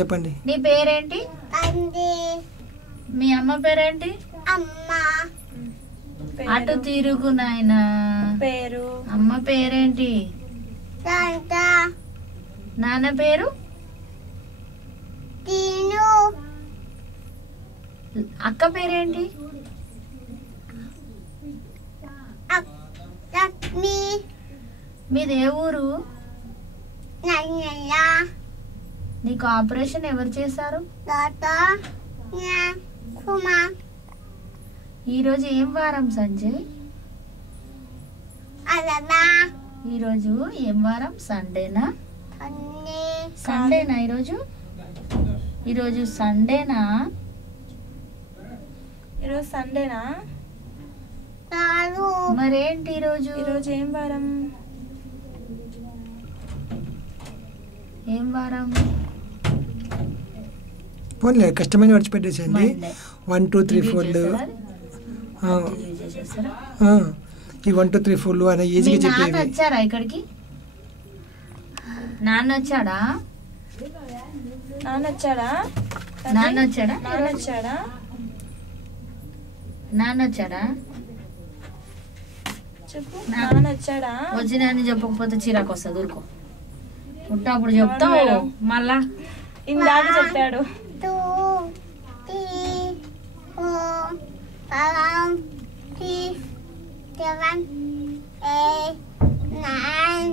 చెప్పండి. నీ పేరేంటి? మీ అమ్మ పేరేంటి? అటు తిరుగు నాయనా. పేరు అమ్మ పేరేంటి? నాన్న పేరు? అక్క పేరేంటి? మీదే ఊరు? నీకు ఆపరేషన్ ఎవరు చేశారు? ఈరోజు ఏం వారం సంజయ్? ఈరోజు ఏం వారం? సండేనా? సండేనా ఈరోజు? ఈరోజు సండేనా? ఈరోజు సండేనా? మరేంటి ఈరోజు? ఈరోజు ఏం వారం? ఏం వారం? పోన్లే కష్టమైన విడిచిపెట్టేసేయండి. 1 2 3 4 ఈ 1 2 3 4 అనే ఈజీగా చెప్పేవి. నాన్న వచ్చారా ఇక్కడికి? నాన్న వచ్చాడా? నాన్న వచ్చాడా? నాన్న వచ్చాడా? నాన్న వచ్చాడా? నాన్న వచ్చాడా? చెప్పు. నాన్న వచ్చాడా? వచ్చినా చెప్పకపోతే చిరాకు వస్తుంది. ఊరుకో. పుట్టప్పుడు చెప్తావు మళ్ళా. ఇందాక చెప్పాడు. 2 3 4 5 6 7 8 9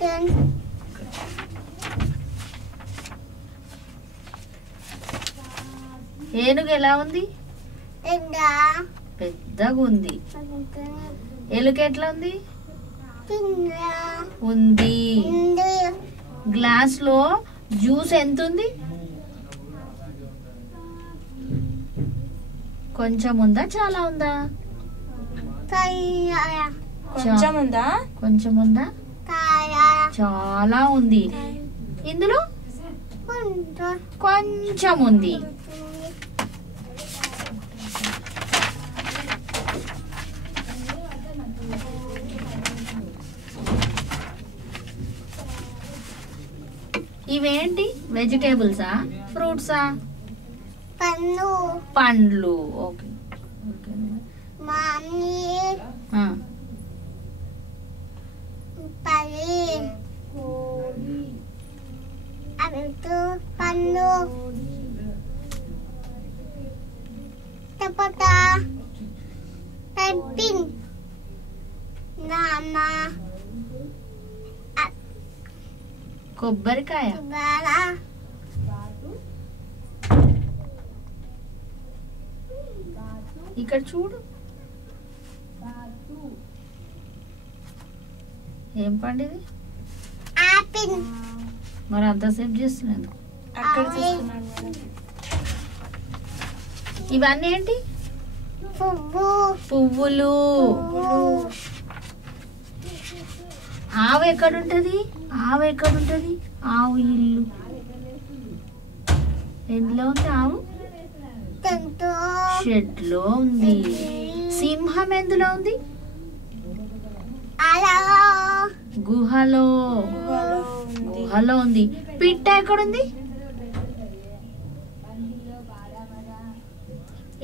10. ఏనుగు ఎలా ఉంది? పెద్దగా ఉంది. ఎలుక ఎట్లా ఉంది? ఉంది. గ్లాస్ లో జ్యూస్ ఎంత ఉంది? కొంచెం ఉందా చాలా ఉందా? కొంచెం ఉందా? కొంచెం ఉందా చాలా ఉంది. ఇందులో కొంచెం ఉంది. ఇవేంటి? వెజిటేబుల్సా ఫ్రూట్సా? పండ్లు. ఓకే పండ్లు సపోటా పెప్పిన్ నామా కొబ్బరికాయ. ఇక్కడ చూడు. ఏం పండిది? ఆపిల్. మరి అంతసేపు చేస్తున్నాను. అక్కడ చూస్తున్నాను. ఇవన్నీ ఏంటి? పువ్వులు. ఆవు ఎక్కడుంటది? ఆవు ఎక్కడుంటది? ఆవు ఇల్లు ఎందులో ఉంది? ఆవు షెడ్ లో ఉంది. సింహం ఎందులో ఉంది? గుహలో. గుహలో ఉంది. పిట్ట ఎక్కడుంది?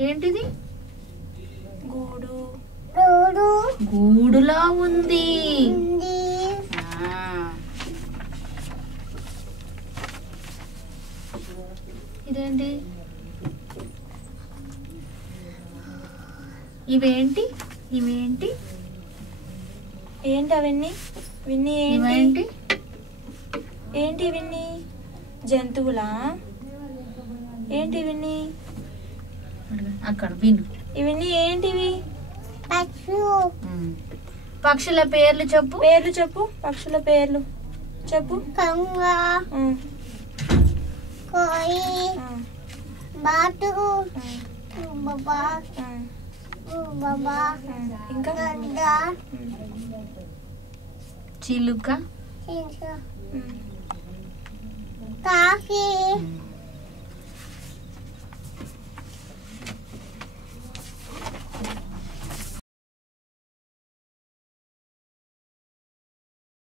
ఏంటిది? గూడు. గూడులో ఉంది. ఇదేంటి? ఇవేంటి? ఇవేంటి? ఏంటి అవన్నీ? విన్ని ఇవేంటి? ఏంటి విన్ని? జంతువులా? ఏంటి విన్ని? అక్కడ విను. ఇవన్నీ ఏంటివి? పక్షుల పేర్లు చెప్పు. పేర్లు చెప్పు. పక్షుల పేర్లు చెప్పు. బాతు ఇంకా చిలుక. కాకి